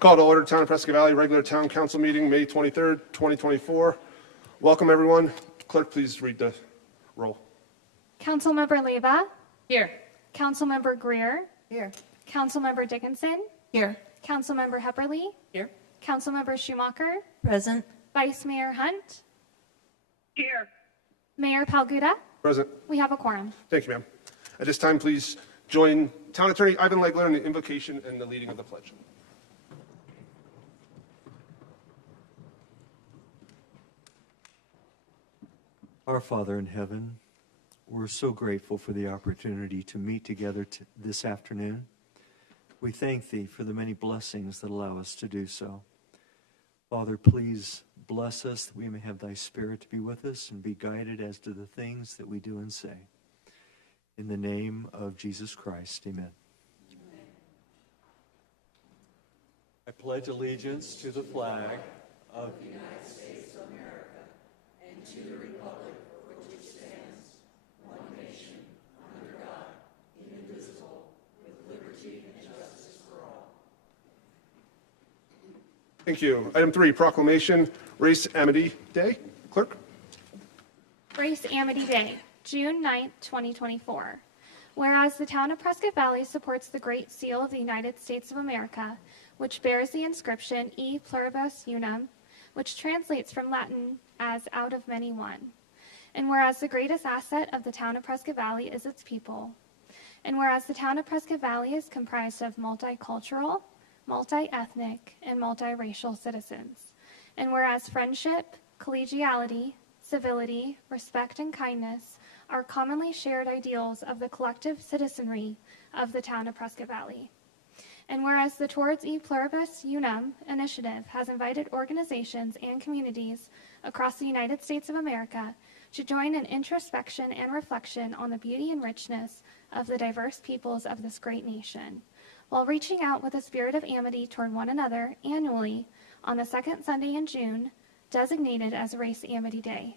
Call to order Town of Prescott Valley regular town council meeting, May 23rd, 2024. Welcome, everyone. Clerk, please read the roll. Councilmember Leyva. Here. Councilmember Greer. Here. Councilmember Dickinson. Here. Councilmember Hepperly. Here. Councilmember Schumacher. Present. Vice Mayor Hunt. Here. Mayor Palguda. Present. We have a quorum. Thank you, ma'am. At this time, please join Town Attorney Ivan Legler in the invocation and the leading of the pledge. Our Father in heaven, we're so grateful for the opportunity to meet together this afternoon. We thank Thee for the many blessings that allow us to do so. Father, please bless us that we may have Thy Spirit to be with us and be guided as to the things that we do and say. In the name of Jesus Christ, amen. I pledge allegiance to the flag of the United States of America and to the republic for which it stands, one nation, under God, indivisible, with liberty and justice for all. Thank you. Item 3, proclamation, Race Amity Day. Clerk? Race Amity Day, June 9th, 2024. Whereas the town of Prescott Valley supports the Great Seal of the United States of America, which bears the inscription E Pluribus Unum, which translates from Latin as out of many one. And whereas the greatest asset of the town of Prescott Valley is its people. And whereas the town of Prescott Valley is comprised of multicultural, multi-ethnic, and multiracial citizens. And whereas friendship, collegiality, civility, respect, and kindness are commonly shared ideals of the collective citizenry of the town of Prescott Valley. And whereas the Towards E Pluribus Unum initiative has invited organizations and communities across the United States of America to join in introspection and reflection on the beauty and richness of the diverse peoples of this great nation, while reaching out with a spirit of amity toward one another annually on the second Sunday in June, designated as Race Amity Day.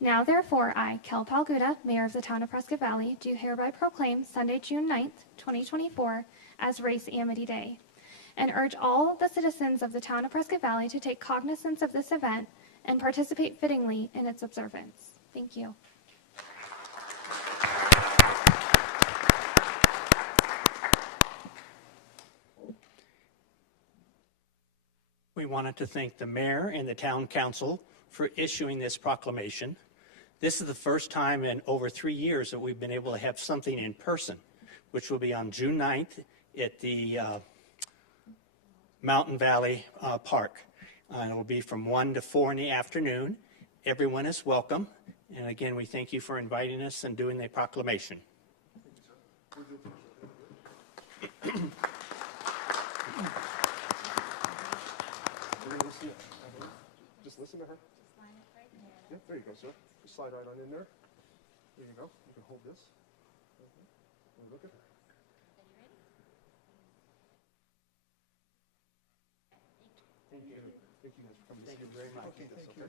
Now, therefore, I, Kel Palguda, Mayor of the Town of Prescott Valley, do hereby proclaim Sunday, June 9th, 2024, as Race Amity Day, and urge all the citizens of the Town of Prescott Valley to take cognizance of this event and participate fittingly in its observance. Thank you. We wanted to thank the mayor and the town council for issuing this proclamation. This is the first time in over 3 years that we've been able to have something in person, which will be on June 9th at the Mountain Valley Park. And it will be from 1 to 4 in the afternoon. Everyone is welcome. And again, we thank you for inviting us and doing the proclamation. Just listen to her. Yeah, there you go, sir. Just slide right on in there. There you go. You can hold this. And look at her. Thank you. Thank you guys for coming. Thank you very much. Okay, thank you.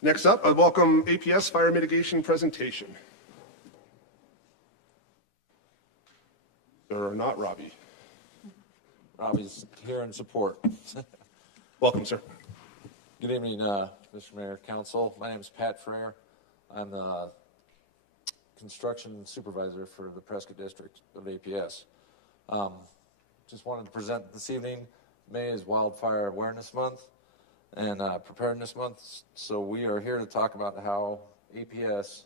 Next up, I welcome APS Fire Mitigation Presentation. Sir or not Robbie. Robbie's here in support. Welcome, sir. Good evening, Mr. Mayor, Council. My name is Pat Frere. I'm the construction supervisor for the Prescott District of APS. Just wanted to present this evening. May is Wildfire Awareness Month and Preparedness Month. So we are here to talk about how APS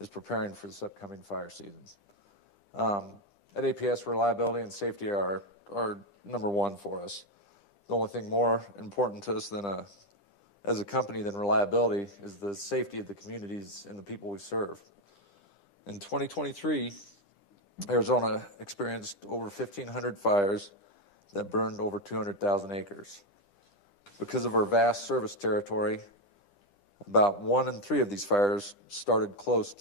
is preparing for this upcoming fire season. At APS, reliability and safety are number one for us. The only thing more important to us as a company than reliability is the safety of the communities and the people we serve. In 2023, Arizona experienced over 1,500 fires that burned over 200,000 acres. Because of our vast service territory, about 1 in 3 of these fires started close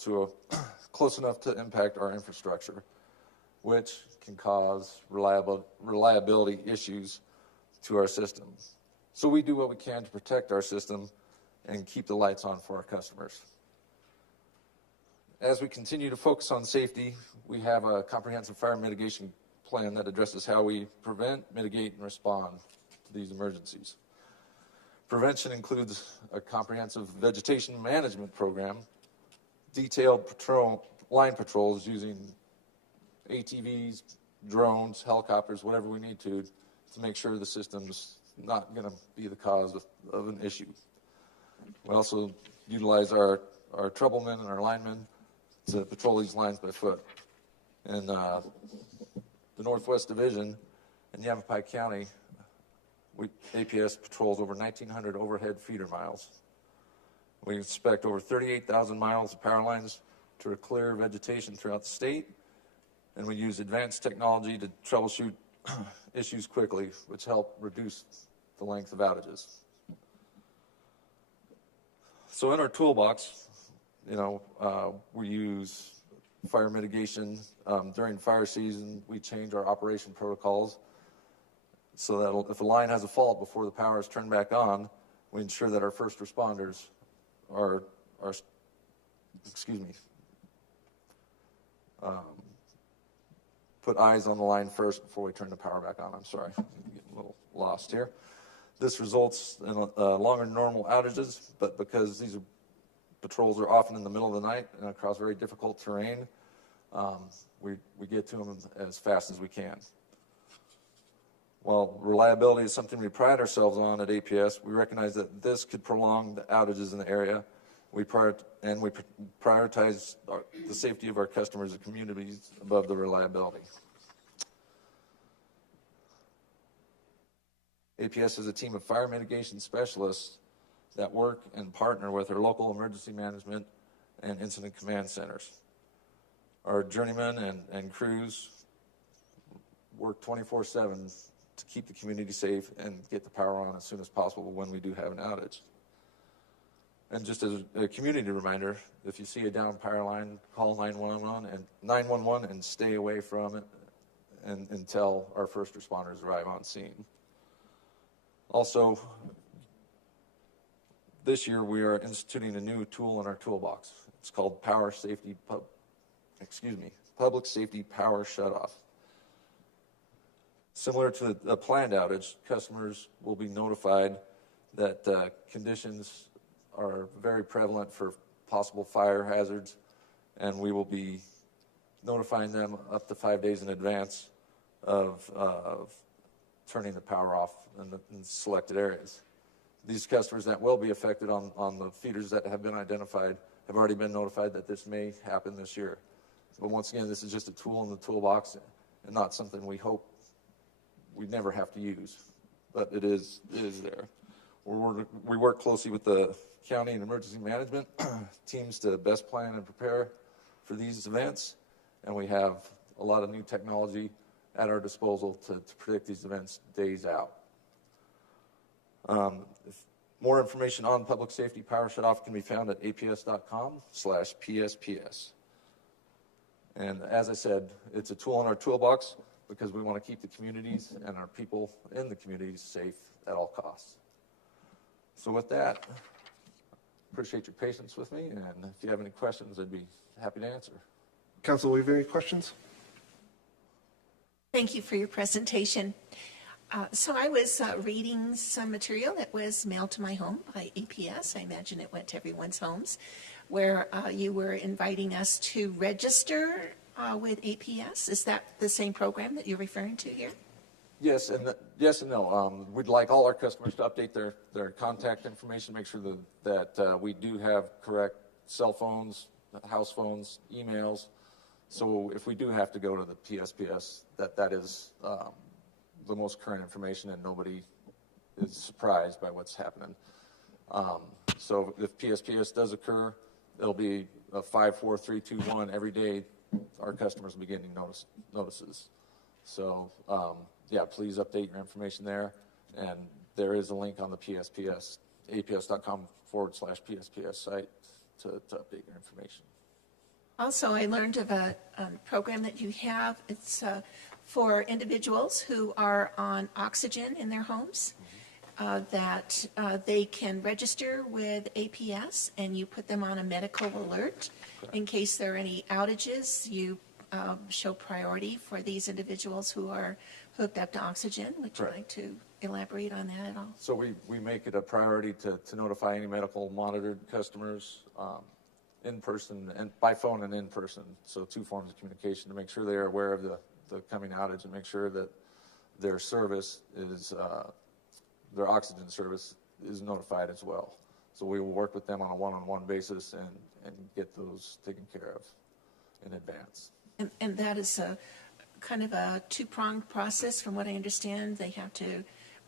enough to impact our infrastructure, which can cause reliability issues to our system. So we do what we can to protect our system and keep the lights on for our customers. As we continue to focus on safety, we have a comprehensive fire mitigation plan that addresses how we prevent, mitigate, and respond to these emergencies. Prevention includes a comprehensive vegetation management program, detailed line patrols using ATVs, drones, helicopters, whatever we need to make sure the system's not going to be the cause of an issue. We also utilize our troublemen and our linemen to patrol these lines by foot. In the Northwest Division in Yavapai County, APS patrols over 1,900 overhead feeder miles. We inspect over 38,000 miles of power lines to clear vegetation throughout the state, and we use advanced technology to troubleshoot issues quickly, which help reduce the length of outages. So in our toolbox, we use fire mitigation. During fire season, we change our operation protocols so that if a line has a fault before the power is turned back on, we ensure that our first responders put eyes on the line first before we turn the power back on. I'm sorry, I'm getting a little lost here. This results in longer than normal outages, but because these patrols are often in the middle of the night and across very difficult terrain, we get to them as fast as we can. While reliability is something we pride ourselves on at APS, we recognize that this could prolong the outages in the area. We prioritize the safety of our customers and communities above the reliability. APS is a team of fire mitigation specialists that work and partner with our local emergency management and incident command centers. Our journeymen and crews work 24/7 to keep the community safe and get the power on as soon as possible when we do have an outage. And just as a community reminder, if you see a down power line, call 911 and stay away from it until our first responders arrive on scene. Also, this year we are instituting a new tool in our toolbox. It's called Public Safety Power Shutoff. Similar to a planned outage, customers will be notified that conditions are very prevalent for possible fire hazards, and we will be notifying them up to 5 days in advance of turning the power off in selected areas. These customers that will be affected on the feeders that have been identified have already been notified that this may happen this year. But once again, this is just a tool in the toolbox and not something we hope we never have to use, but it is there. We work closely with the county and emergency management teams to best plan and prepare for these events, and we have a lot of new technology at our disposal to predict these events days out. More information on Public Safety Power Shutoff can be found at aps.com/PSPS. And as I said, it's a tool in our toolbox because we want to keep the communities and our people in the communities safe at all costs. So with that, appreciate your patience with me, and if you have any questions, I'd be happy to answer. Council, do we have any questions? Thank you for your presentation. So I was reading some material that was mailed to my home by APS. I imagine it went to everyone's homes, where you were inviting us to register with APS. Is that the same program that you're referring to here? Yes and no. We'd like all our customers to update their contact information, make sure that we do have correct cell phones, house phones, emails. So if we do have to go to the PSPS, that is the most current information, and nobody is surprised by what's happening. So if PSPS does occur, it'll be a 5, 4, 3, 2, 1 every day. Our customers will be getting notices. So please update your information there, and there is a link on the PSPS, aps.com/PSPS site to update your information. Also, I learned of a program that you have. It's for individuals who are on oxygen in their homes. that they can register with APS, and you put them on a medical alert. In case there are any outages, you show priority for these individuals who are hooked up to oxygen. Would you Correct. like to elaborate on that at all? So we make it a priority to notify any medical monitored customers in person and by phone and in person. So 2 forms of communication to make sure they are aware of the coming outage and make sure that their service is, their oxygen service is notified as well. So we will work with them on a one-on-one basis and get those taken care of in advance. And that is a kind of a 2-pronged process from what I understand. They have to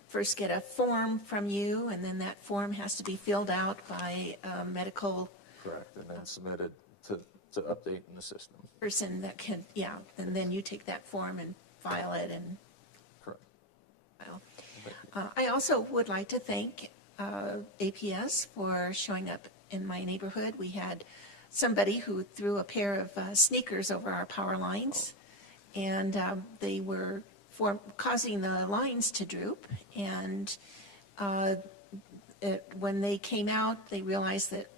first get a form from you, and then that form has to be filled out by a medical Correct, and then submitted to update in the system. person that can, and then you take that form and file it and Correct. file. I also would like to thank APS for showing up in my neighborhood. We had somebody who threw a pair of sneakers over our power lines, and they were causing the lines to droop. And when they came out, they realized that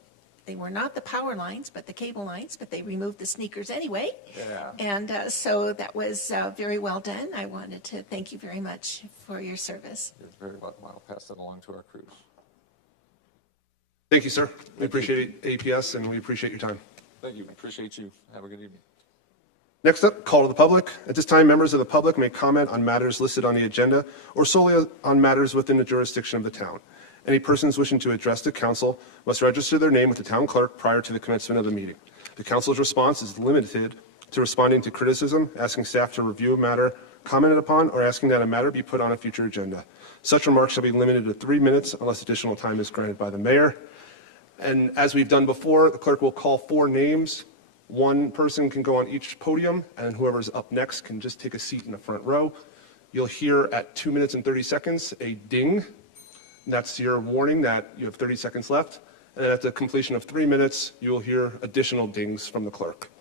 they were not the power lines, but the cable lines, but they removed the sneakers anyway. Yeah. And so that was very well done. I wanted to thank you very much for your service. You're very welcome. I'll pass that along to our crews. Thank you, sir. We appreciate APS, and we appreciate your time. Thank you. Appreciate you. Have a good evening. Next up, call to the public. At this time, members of the public may comment on matters listed on the agenda or solely on matters within the jurisdiction of the town. Any persons wishing to address the council must register their name with the town clerk prior to the commencement of the meeting. The council's response is limited to responding to criticism, asking staff to review a matter commented upon, or asking that a matter be put on a future agenda. Such remarks shall be limited to 3 minutes unless additional time is granted by the mayor. And as we've done before, the clerk will call 4 names. 1 person can go on each podium, and whoever's up next can just take a seat in the front row. You'll hear at 2 minutes and 30 seconds a ding. That's your warning that you have 30 seconds left. And at the completion of 3 minutes, you will hear additional dings from the clerk.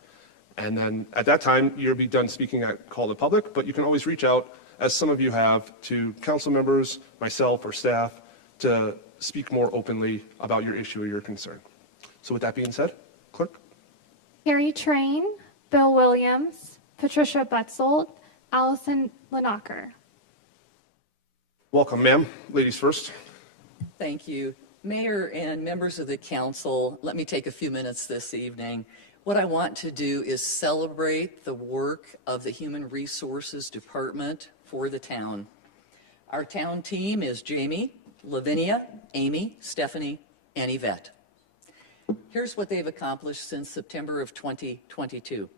And then at that time, you'll be done speaking at call to public, but you can always reach out, as some of you have, to council members, myself, or staff to speak more openly about your issue or your concern. So with that being said, clerk. Carrie Train, Bill Williams, Patricia Butzold, Allison Linacher. Welcome, ma'am. Ladies first. Thank you. Mayor and members of the council, let me take a few minutes this evening. What I want to do is celebrate the work of the Human Resources Department for the town. Our town team is Jamie, Lavinia, Amy, Stephanie, and Yvette. Here's what they've accomplished since September of 2022.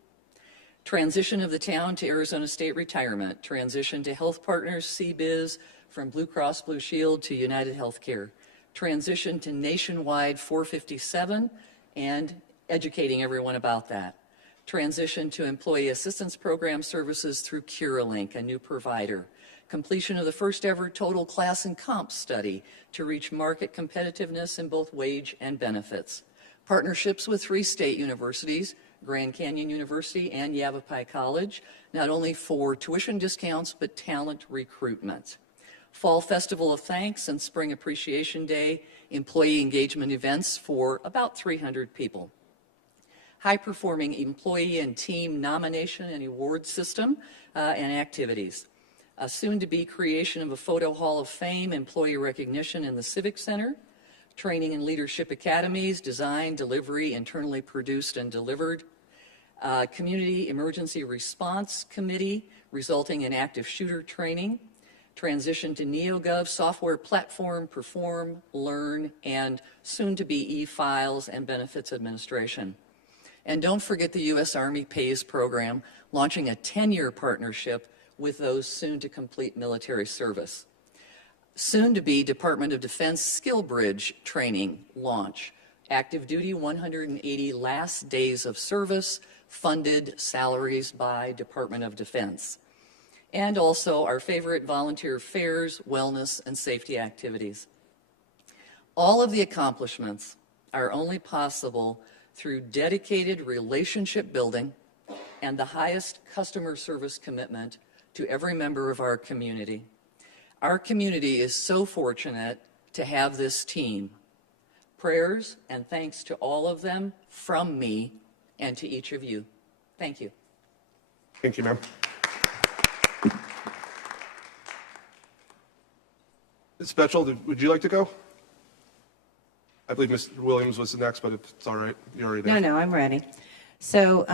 Transition of the town to Arizona State Retirement, transition to Health Partners CBiz from Blue Cross Blue Shield to United Healthcare, transition to nationwide 457 and educating everyone about that, transition to Employee Assistance Program services through CuraLink, a new provider, completion of the first ever total class and comp study to reach market competitiveness in both wage and benefits, partnerships with 3 state universities, Grand Canyon University and Yavapai College, not only for tuition discounts, but talent recruitment. Fall Festival of Thanks and Spring Appreciation Day, employee engagement events for about 300 people. High-performing employee and team nomination and award system and activities. A soon-to-be creation of a Photo Hall of Fame, employee recognition in the Civic Center, training and leadership academies, design, delivery, internally produced and delivered, Community Emergency Response Committee, resulting in active shooter training, transition to NeoGov software platform, perform, learn, and soon-to-be e-files and benefits administration. And don't forget the U.S. Army PAYS program, launching a 10-year partnership with those soon-to-complete military service. Soon-to-be Department of Defense Skill Bridge training launch. Active duty 180 last days of service, funded salaries by Department of Defense. And also our favorite volunteer fairs, wellness, and safety activities. All of the accomplishments are only possible through dedicated relationship building and the highest customer service commitment to every member of our community. Our community is so fortunate to have this team. Prayers and thanks to all of them from me and to each of you. Thank you. Thank you, ma'am. Ms. Betchel, would you like to go? I believe Mr. Williams was next, but if it's all right, you're already there. No, I'm ready. So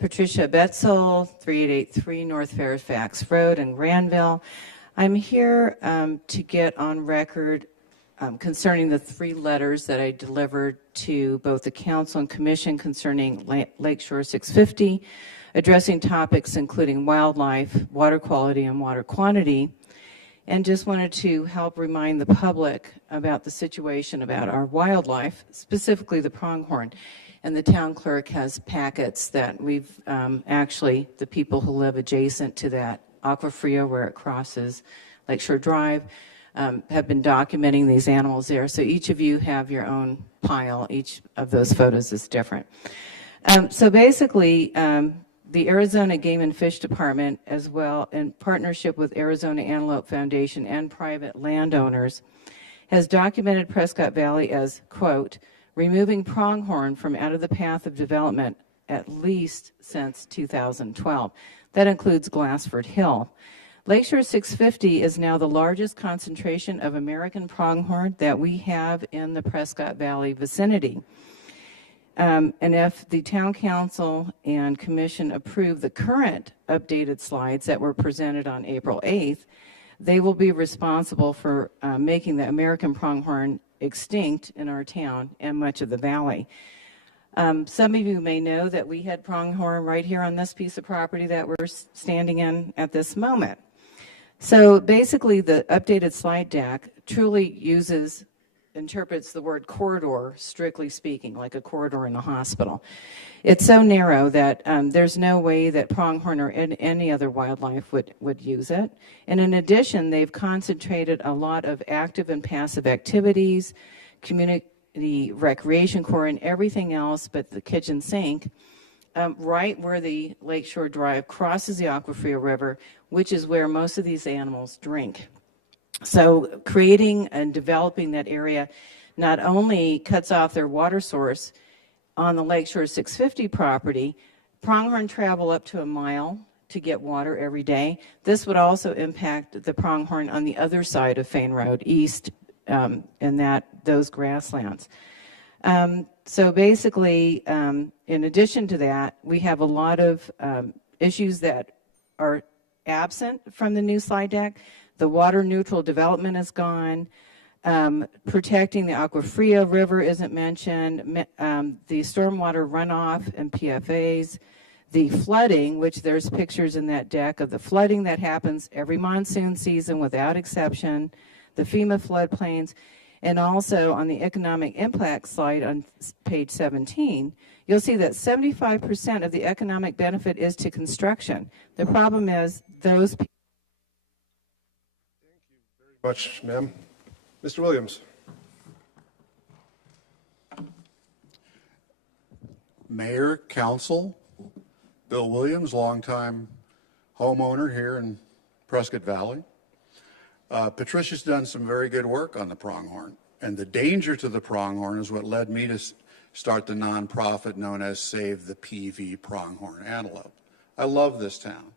Patricia Betzel, 3883 North Fairfax Road in Granville. I'm here to get on record concerning the 3 letters that I delivered to both the council and commission concerning Lakeshore 650, addressing topics including wildlife, water quality, and water quantity. And just wanted to help remind the public about the situation about our wildlife, specifically the pronghorn. And the town clerk has packets that we've actually, the people who live adjacent to that Aqua Fria where it crosses Lakeshore Drive, have been documenting these animals there. So each of you have your own pile. Each of those photos is different. So basically, the Arizona Game and Fish Department, as well in partnership with Arizona Antelope Foundation and private landowners, has documented Prescott Valley as, quote, removing pronghorn from out of the path of development at least since 2012. That includes Glassford Hill. Lakeshore 650 is now the largest concentration of American pronghorn that we have in the Prescott Valley vicinity. And if the town council and commission approve the current updated slides that were presented on April 8th, they will be responsible for making the American pronghorn extinct in our town and much of the valley. Some of you may know that we had pronghorn right here on this piece of property that we're standing in at this moment. So basically the updated slide deck truly interprets the word corridor, strictly speaking, like a corridor in a hospital. It's so narrow that there's no way that pronghorn or any other wildlife would use it. And in addition, they've concentrated a lot of active and passive activities, community recreation core, and everything else but the kitchen sink, right where the Lakeshore Drive crosses the Aqua Fria River, which is where most of these animals drink. So creating and developing that area not only cuts off their water source on the Lakeshore 650 property, pronghorn travel up to 1 mile to get water every day. This would also impact the pronghorn on the other side of Fane Road, east in those grasslands. So basically, in addition to that, we have a lot of issues that are absent from the new slide deck. The water neutral development is gone. Protecting the Aqua Fria River isn't mentioned. The stormwater runoff and PFAs. The flooding, which there's pictures in that deck of the flooding that happens every monsoon season without exception. The FEMA floodplains. And also on the economic impact slide on page 17, you'll see that 75% of the economic benefit is to construction. The problem is those people. Much, ma'am. Mr. Williams. Mayor, council, Bill Williams, longtime homeowner here in Prescott Valley. Patricia's done some very good work on the pronghorn, and the danger to the pronghorn is what led me to start the nonprofit known as Save the PV Pronghorn Antelope. I love this town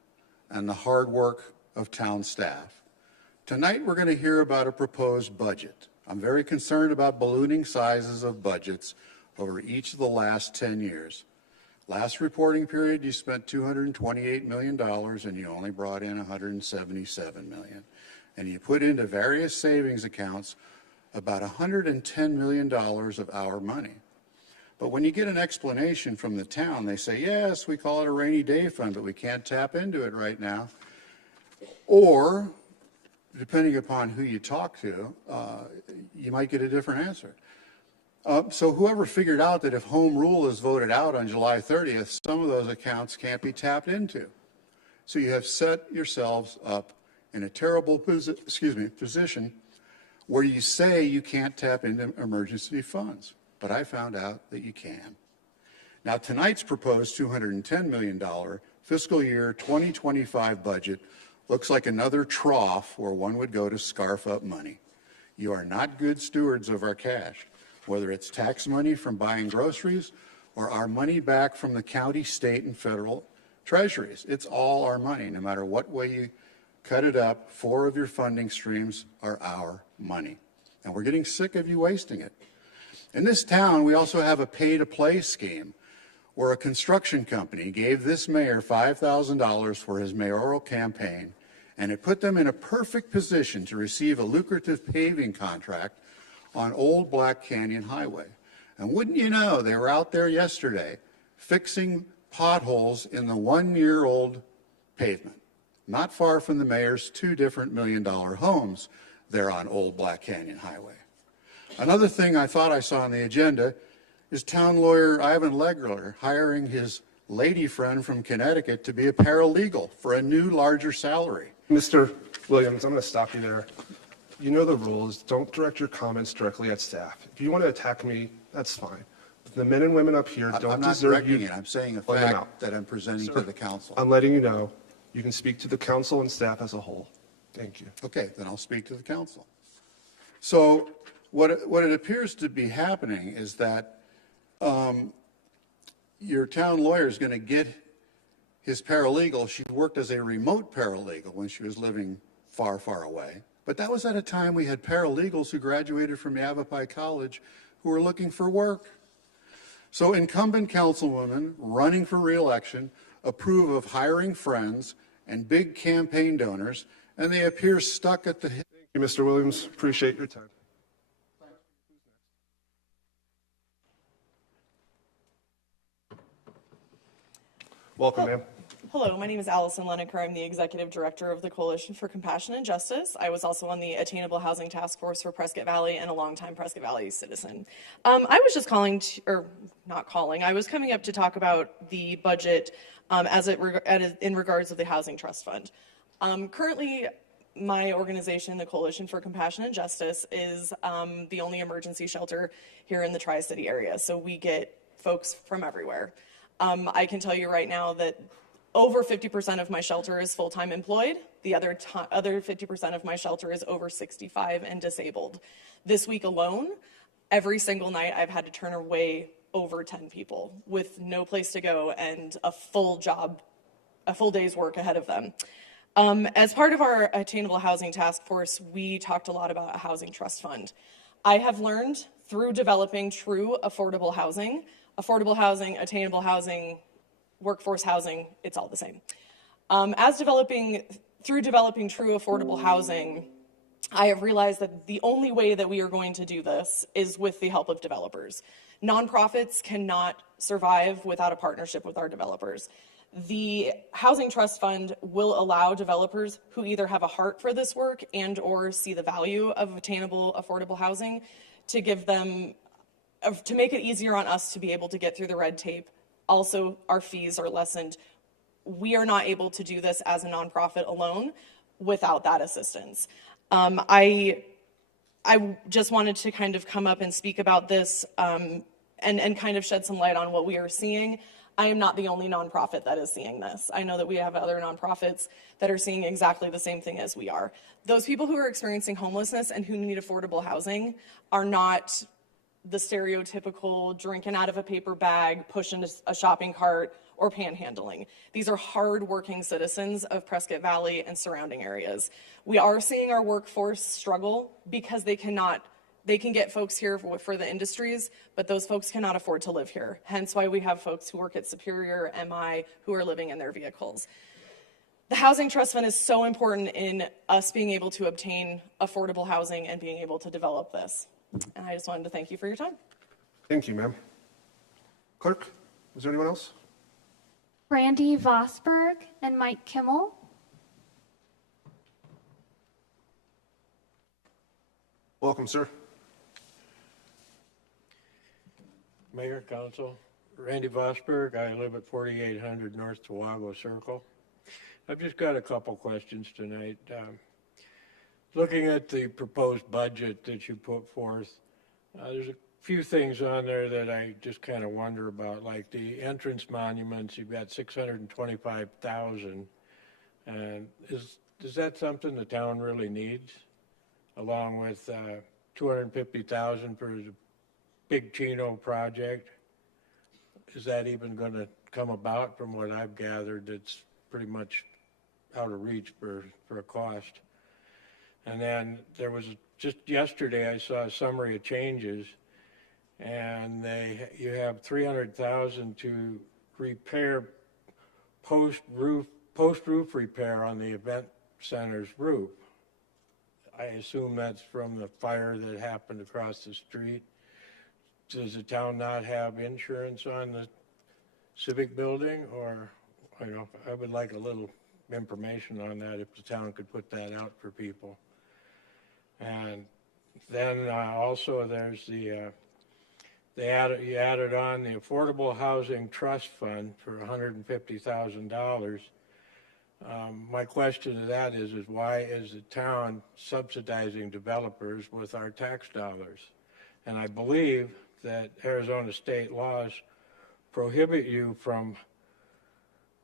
and the hard work of town staff. Tonight we're going to hear about a proposed budget. I'm very concerned about ballooning sizes of budgets over each of the last 10 years. Last reporting period, you spent $228 million and you only brought in $177 million. And you put into various savings accounts about $110 million of our money. But when you get an explanation from the town, they say, yes, we call it a rainy day fund, but we can't tap into it right now. Or, depending upon who you talk to, you might get a different answer. So whoever figured out that if home rule is voted out on July 30th, some of those accounts can't be tapped into. So you have set yourselves up in a terrible position where you say you can't tap into emergency funds, but I found out that you can. Now, tonight's proposed $210 million fiscal year 2025 budget looks like another trough where one would go to scarf up money. You are not good stewards of our cash, whether it's tax money from buying groceries or our money back from the county, state, and federal treasuries. It's all our money, no matter what way you cut it up. 4 of your funding streams are our money, and we're getting sick of you wasting it. In this town, we also have a pay-to-play scheme where a construction company gave this mayor $5,000 for his mayoral campaign, and it put them in a perfect position to receive a lucrative paving contract on Old Black Canyon Highway. And wouldn't you know, they were out there yesterday fixing potholes in the 1-year-old pavement, not far from the mayor's 2 different $1 million homes there on Old Black Canyon Highway. Another thing I thought I saw on the agenda is town lawyer Ivan Legler hiring his lady friend from Connecticut to be a paralegal for a new, larger salary. Mr. Williams, I'm going to stop you there. You know the rules. Don't direct your comments directly at staff. If you want to attack me, that's fine. But the men and women up here don't I'm not deserve you. directing it. I'm saying a Let them out. fact that I'm presenting to the council. I'm letting you know. You can speak to the council and staff as a whole. Thank you. Okay, then I'll speak to the council. So what it appears to be happening is that your town lawyer is going to get his paralegal. She worked as a remote paralegal when she was living far, far away. But that was at a time we had paralegals who graduated from Yavapai College who were looking for work. So incumbent councilwomen running for re-election approve of hiring friends and big campaign donors, and they appear stuck at the hip. Thank you, Mr. Williams. Appreciate your time. Welcome, ma'am. Hello, my name is Allison Leneker. I'm the Executive Director of the Coalition for Compassion and Justice. I was also on the Attainable Housing Task Force for Prescott Valley and a longtime Prescott Valley citizen. I was just calling, I was coming up to talk about the budget in regards of the Housing Trust Fund. Currently, my organization, the Coalition for Compassion and Justice, is the only emergency shelter here in the Tri-City area, so we get folks from everywhere. I can tell you right now that over 50% of my shelter is full-time employed. The other 50% of my shelter is over 65 and disabled. This week alone, every single night I've had to turn away over 10 people with no place to go and a full day's work ahead of them. As part of our Attainable Housing Task Force, we talked a lot about a housing trust fund. I have learned through developing true affordable housing, attainable housing, workforce housing, it's all the same. Through developing true affordable housing, I have realized that the only way that we are going to do this is with the help of developers. Nonprofits cannot survive without a partnership with our developers. The Housing Trust Fund will allow developers who either have a heart for this work and or see the value of attainable, affordable housing to make it easier on us to be able to get through the red tape. Also, our fees are lessened. We are not able to do this as a nonprofit alone without that assistance. I just wanted to kind of come up and speak about this and kind of shed some light on what we are seeing. I am not the only nonprofit that is seeing this. I know that we have other nonprofits that are seeing exactly the same thing as we are. Those people who are experiencing homelessness and who need affordable housing are not the stereotypical drinking out of a paper bag, pushing a shopping cart, or panhandling. These are hard-working citizens of Prescott Valley and surrounding areas. We are seeing our workforce struggle because they can get folks here for the industries, but those folks cannot afford to live here. Hence why we have folks who work at Superior, MI, who are living in their vehicles. The Housing Trust Fund is so important in us being able to obtain affordable housing and being able to develop this. And I just wanted to thank you for your time. Thank you, ma'am. Clerk, is there anyone else? Randy Vosberg and Mike Kimmel. Welcome, sir. Mayor, Council, Randy Vosberg. I live at 4800 North Tawago Circle. I've just got a couple questions tonight. Looking at the proposed budget that you put forth, there's a few things on there that I just kind of wonder about, like the entrance monuments. You've got $625,000, and is that something the town really needs, along with $250,000 for the Big Chino project? Is that even going to come about? From what I've gathered, it's pretty much out of reach for a cost. And then there was, just yesterday, I saw a summary of changes, and you have $300,000 to repair post-roof repair on the event center's roof. I assume that's from the fire that happened across the street. Does the town not have insurance on the civic building? Or, I would like a little information on that, if the town could put that out for people. And then also there's you added on the Affordable Housing Trust Fund for $150,000. My question to that is why is the town subsidizing developers with our tax dollars? And I believe that Arizona state laws prohibit you from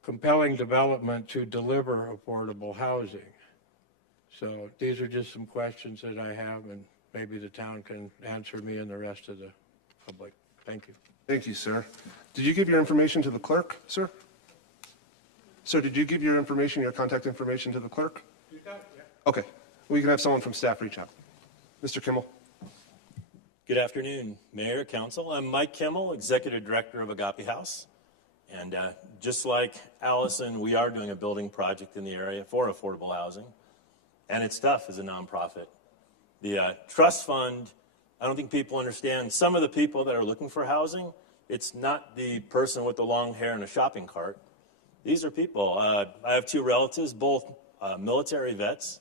compelling development to deliver affordable housing. So these are just some questions that I have, and maybe the town can answer me and the rest of the public. Thank you. Thank you, sir. Did you give your information to the clerk, sir? Sir, did you give your contact information to the clerk? Yeah. Okay. We can have someone from staff reach out. Mr. Kimmel. Good afternoon, Mayor, Council. I'm Mike Kimmel, Executive Director of Agape House. And just like Allison, we are doing a building project in the area for affordable housing. And it's tough as a nonprofit. The trust fund, I don't think people understand. Some of the people that are looking for housing, it's not the person with the long hair and a shopping cart. These are people. I have two relatives, both military vets,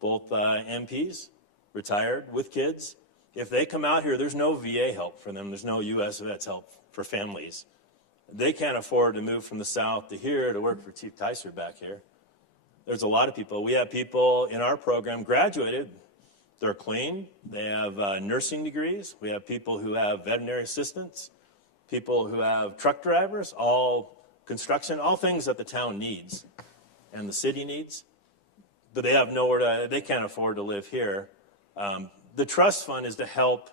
both MPs, retired with kids. If they come out here, there's no VA help for them. There's no U.S. vets help for families. They can't afford to move from the South to here to work for Chief Ticer back here. There's a lot of people. We have people in our program graduated. They're clean. They have nursing degrees. We have people who have veterinary assistants, people who have truck drivers, all construction, all things that the town needs and the city needs. But they have they can't afford to live here. The trust fund is to help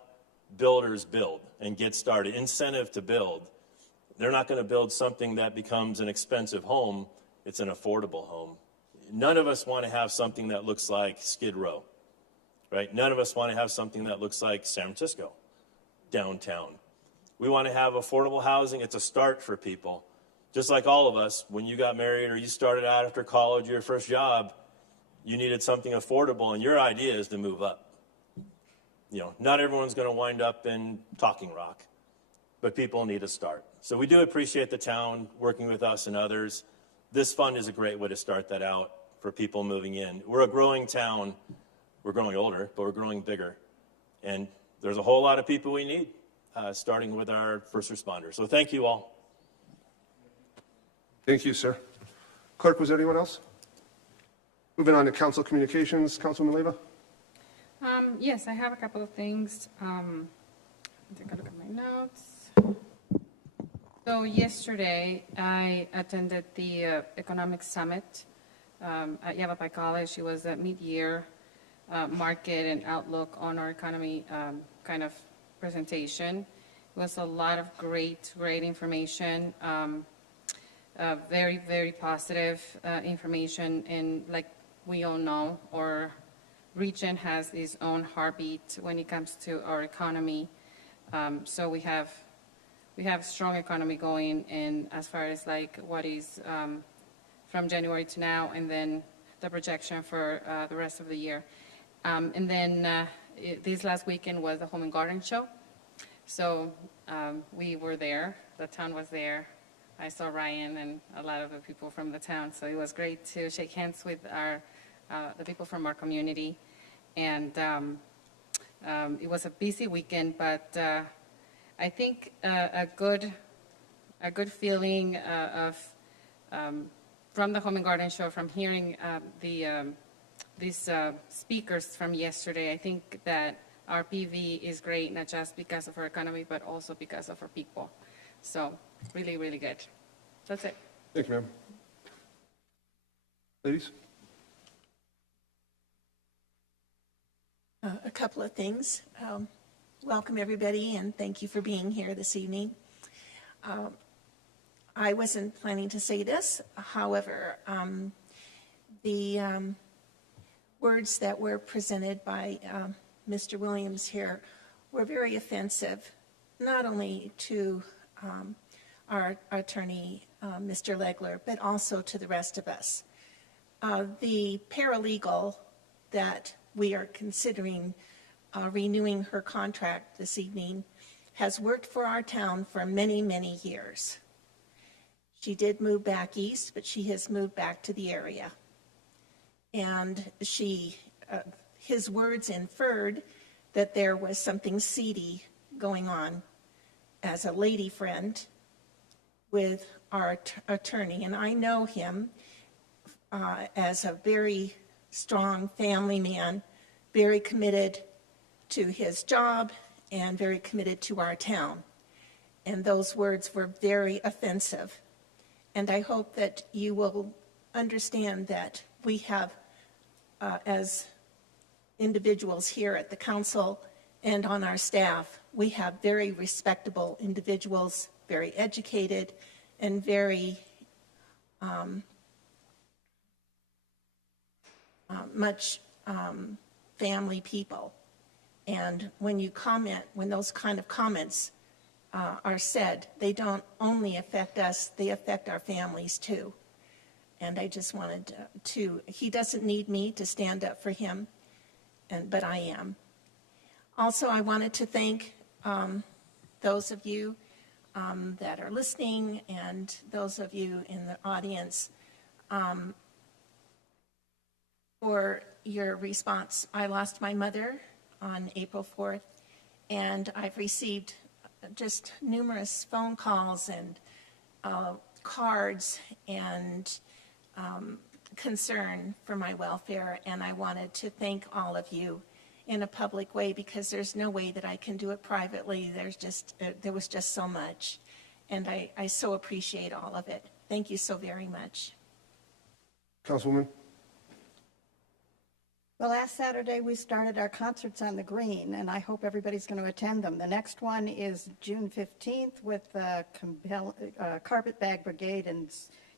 builders build and get started, incentive to build. They're not going to build something that becomes an expensive home. It's an affordable home. None of us want to have something that looks like Skid Row, right? None of us want to have something that looks like San Francisco, downtown. We want to have affordable housing. It's a start for people. Just like all of us, when you got married or you started out after college, your first job, you needed something affordable, and your idea is to move up. Not everyone's going to wind up in Talking Rock, but people need a start. So we do appreciate the town working with us and others. This fund is a great way to start that out for people moving in. We're a growing town. We're growing older, but we're growing bigger. And there's a whole lot of people we need, starting with our first responders. So thank you all. Thank you, sir. Clerk, was there anyone else? Moving on to council communications. Councilwoman Leyva? Yes, I have a couple of things. Take a look at my notes. So yesterday, I attended the Economic Summit at Yavapai College. It was a mid-year market and outlook on our economy kind of presentation. It was a lot of great information, very, very positive information. And like we all know, our region has its own heartbeat when it comes to our economy. So we have a strong economy going in as far as like what is from January to now, and then the projection for the rest of the year. And then this last weekend was the Home and Garden Show. So we were there, the town was there. I saw Ryan and a lot of the people from the town. So it was great to shake hands with the people from our community. And it was a busy weekend, but I think a good feeling of from the Home and Garden Show, from hearing these speakers from yesterday. I think that our PV is great, not just because of our economy, but also because of our people. So really, really good. That's it. Thank you, ma'am. Ladies? A couple of things. Welcome, everybody, and thank you for being here this evening. I wasn't planning to say this. However, the words that were presented by Mr. Williams here were very offensive, not only to our attorney, Mr. Legler, but also to the rest of us. The paralegal that we are considering renewing her contract this evening has worked for our town for many, many years. She did move back east, but she has moved back to the area. And his words inferred that there was something seedy going on as a lady friend with our attorney. And I know him as a very strong family man, very committed to his job and very committed to our town. And those words were very offensive. And I hope that you will understand that we have, as individuals here at the council and on our staff, we have very respectable individuals, very educated, and very much family people. And when you comment, when those kind of comments are said, they don't only affect us, they affect our families too. And I just wanted he doesn't need me to stand up for him, but I am. Also, I wanted to thank those of you that are listening and those of you in the audience for your response. I lost my mother on April 4th, and I've received just numerous phone calls and cards and concern for my welfare, and I wanted to thank all of you in a public way because there's no way that I can do it privately. There was just so much, and I so appreciate all of it. Thank you so very much. Councilwoman? Well, last Saturday we started our concerts on the Green, and I hope everybody's going to attend them. The next one is June 15th with Carpetbag Brigade and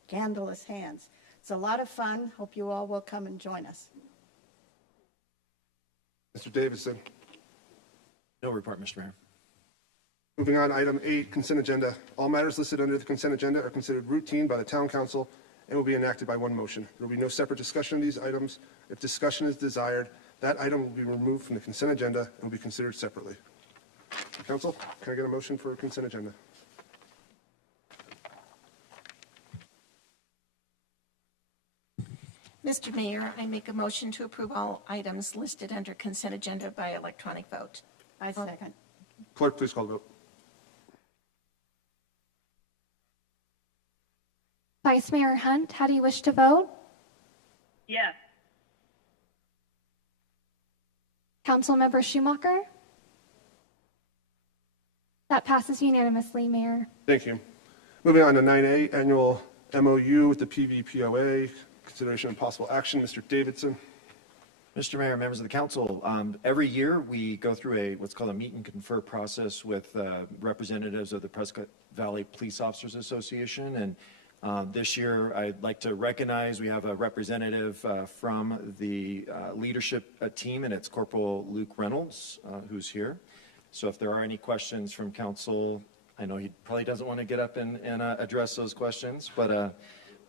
Scandalous Hands. It's a lot of fun. Hope you all will come and join us. Mr. Davidson? No report, Mr. Mayor. Moving on, item 8, consent agenda. All matters listed under the consent agenda are considered routine by the town council and will be enacted by one motion. There will be no separate discussion of these items. If discussion is desired, that item will be removed from the consent agenda and will be considered separately. Council, can I get a motion for a consent agenda? Mr. Mayor, I make a motion to approve all items listed under consent agenda by electronic vote. I second. Clerk, please call the vote. Vice Mayor Hunt, how do you wish to vote? Yes. Councilmember Schumacher? That passes unanimously, Mayor. Thank you. Moving on to 9A, annual MOU with the PVPOA, consideration and possible action. Mr. Davidson. Mr. Mayor, members of the council, every year we go through what's called a meet and confer process with representatives of the Prescott Valley Police Officers Association. And this year I'd like to recognize we have a representative from the leadership team, and it's Corporal Luke Reynolds, who's here. So if there are any questions from council, I know he probably doesn't want to get up and address those questions, but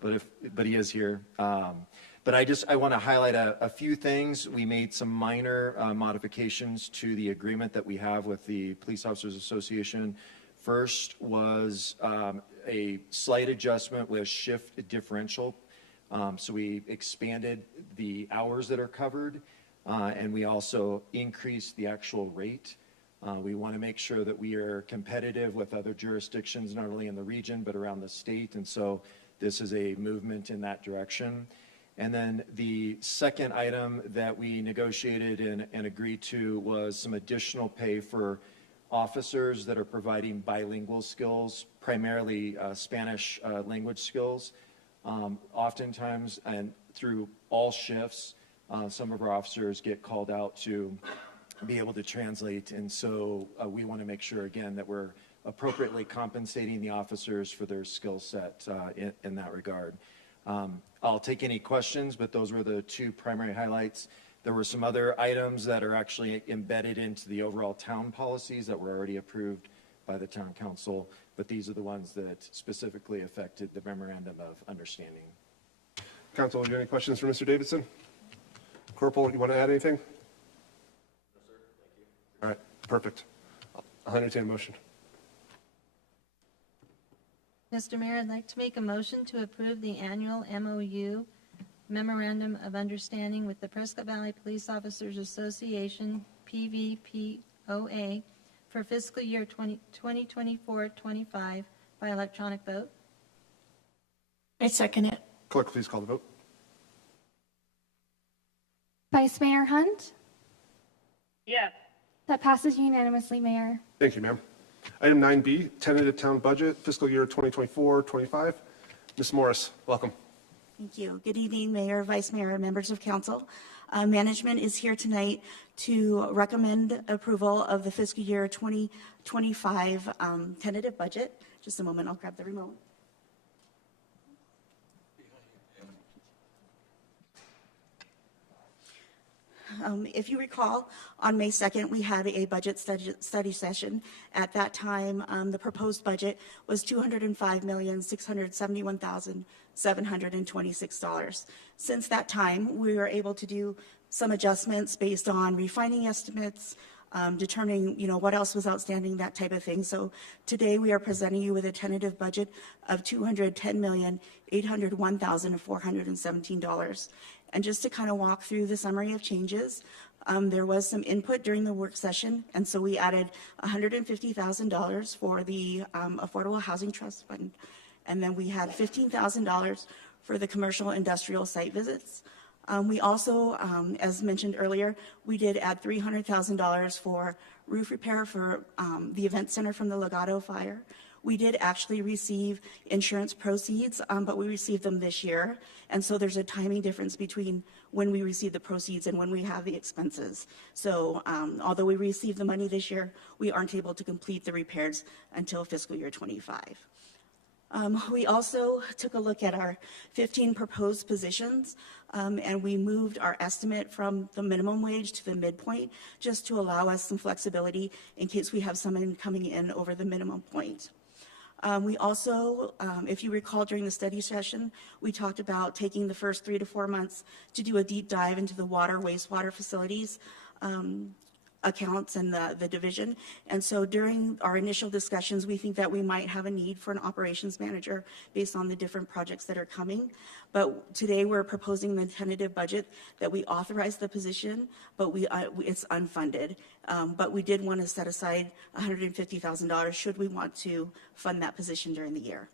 he is here. But I want to highlight a few things. We made some minor modifications to the agreement that we have with the Police Officers Association. First was a slight adjustment with shift differential. So we expanded the hours that are covered, and we also increased the actual rate. We want to make sure that we are competitive with other jurisdictions, not only in the region, but around the state. And so this is a movement in that direction. And then the second item that we negotiated and agreed to was some additional pay for officers that are providing bilingual skills, primarily Spanish language skills. Oftentimes, and through all shifts, some of our officers get called out to be able to translate. And so we want to make sure, again, that we're appropriately compensating the officers for their skill set in that regard. I'll take any questions, but those were the two primary highlights. There were some other items that are actually embedded into the overall town policies that were already approved by the town council, but these are the ones that specifically affected the memorandum of understanding. Council, do you have any questions for Mr. Davidson? Corporal, you want to add anything? No, sir. Thank you. All right, perfect. I'll entertain a motion. Mr. Mayor, I'd like to make a motion to approve the annual MOU, Memorandum of Understanding with the Prescott Valley Police Officers Association, PVPOA, for fiscal year 2024-25 by electronic vote. I second it. Clerk, please call the vote. Vice Mayor Hunt? Yes. That passes unanimously, Mayor. Thank you, ma'am. Item 9B, tentative town budget, fiscal year 2024-25. Ms. Morris, welcome. Thank you. Good evening, Mayor, Vice Mayor, and members of council. Management is here tonight to recommend approval of the fiscal year 2025 tentative budget. Just a moment, I'll grab the remote. If you recall, on May 2nd, we had a budget study session. At that time, the proposed budget was $205,671,726. Since that time, we were able to do some adjustments based on refining estimates, determining, what else was outstanding, that type of thing. So today we are presenting you with a tentative budget of $210,801,417. And just to kind of walk through the summary of changes, there was some input during the work session, and so we added $150,000 for the Affordable Housing Trust Fund, and then we had $15,000 for the commercial industrial site visits. We also, as mentioned earlier, we did add $300,000 for roof repair for the event center from the Legato fire. We did actually receive insurance proceeds, but we received them this year. And so there's a timing difference between when we receive the proceeds and when we have the expenses. So although we received the money this year, we aren't able to complete the repairs until fiscal year 25. We also took a look at our 15 proposed positions, and we moved our estimate from the minimum wage to the midpoint just to allow us some flexibility in case we have someone coming in over the minimum point. We also, if you recall during the study session, we talked about taking the first 3 to 4 months to do a deep dive into the water, wastewater facilities accounts and the division. And so during our initial discussions, we think that we might have a need for an operations manager based on the different projects that are coming. But today we're proposing the tentative budget that we authorize the position, but it's unfunded. But we did want to set aside $150,000 should we want to fund that position during the year.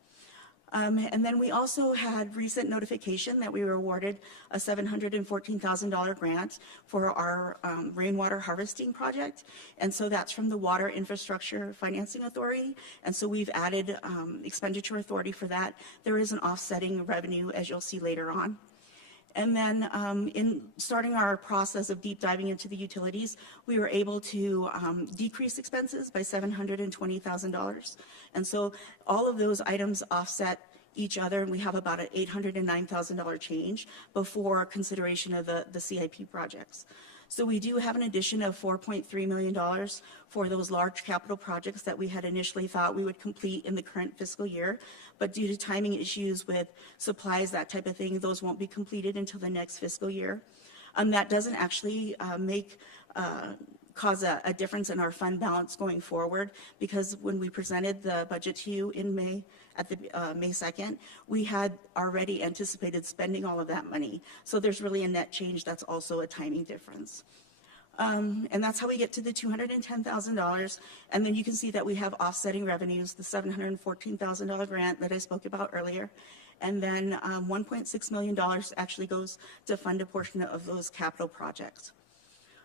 And then we also had recent notification that we were awarded a $714,000 grant for our rainwater harvesting project. And so that's from the Water Infrastructure Financing Authority. And so we've added expenditure authority for that. There is an offsetting revenue, as you'll see later on. And then in starting our process of deep diving into the utilities, we were able to decrease expenses by $720,000. And so all of those items offset each other, and we have about an $809,000 change before consideration of the CIP projects. So we do have an addition of $4.3 million for those large capital projects that we had initially thought we would complete in the current fiscal year. But due to timing issues with supplies, that type of thing, those won't be completed until the next fiscal year. That doesn't actually cause a difference in our fund balance going forward, because when we presented the budget to you in May, at the May 2nd, we had already anticipated spending all of that money. So there's really a net change that's also a timing difference. And that's how we get to the $210,000. And then you can see that we have offsetting revenues, the $714,000 grant that I spoke about earlier. And then $1.6 million actually goes to fund a portion of those capital projects.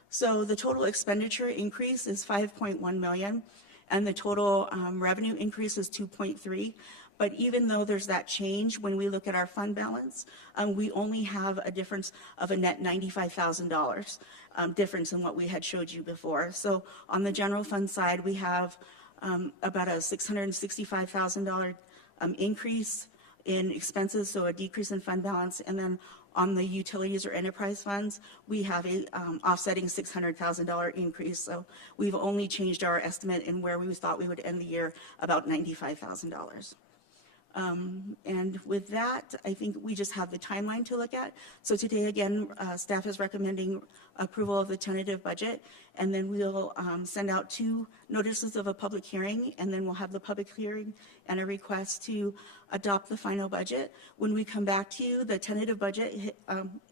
So the total expenditure increase is $5.1 million. and the total revenue increase is 2.3. But even though there's that change, when we look at our fund balance, we only have a difference of a net $95,000 difference in what we had showed you before. So on the general fund side, we have about a $665,000 increase in expenses, so a decrease in fund balance. And then on the utilities or enterprise funds, we have a offsetting $600,000 increase. So we've only changed our estimate in where we thought we would end the year about $95,000. And with that, I think we just have the timeline to look at. So today, again, staff is recommending approval of the tentative budget, and then we'll send out 2 notices of a public hearing, and then we'll have the public hearing and a request to adopt the final budget. When we come back to you, the tentative budget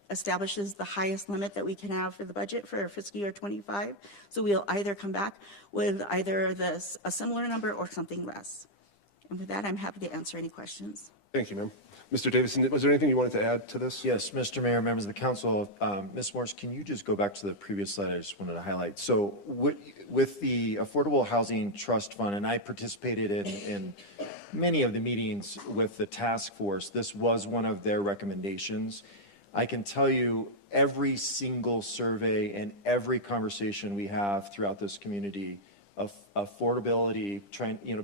establishes the highest limit that we can have for the budget for fiscal year 25. So we'll either come back with either a similar number or something less. And with that, I'm happy to answer any questions. Thank you, ma'am. Mr. Davison, was there anything you wanted to add to this? Yes, Mr. Mayor, members of the council, Ms. Morris, can you just go back to the previous slide I just wanted to highlight? So with the Affordable Housing Trust Fund, and I participated in many of the meetings with the task force, this was one of their recommendations. I can tell you every single survey and every conversation we have throughout this community of affordability,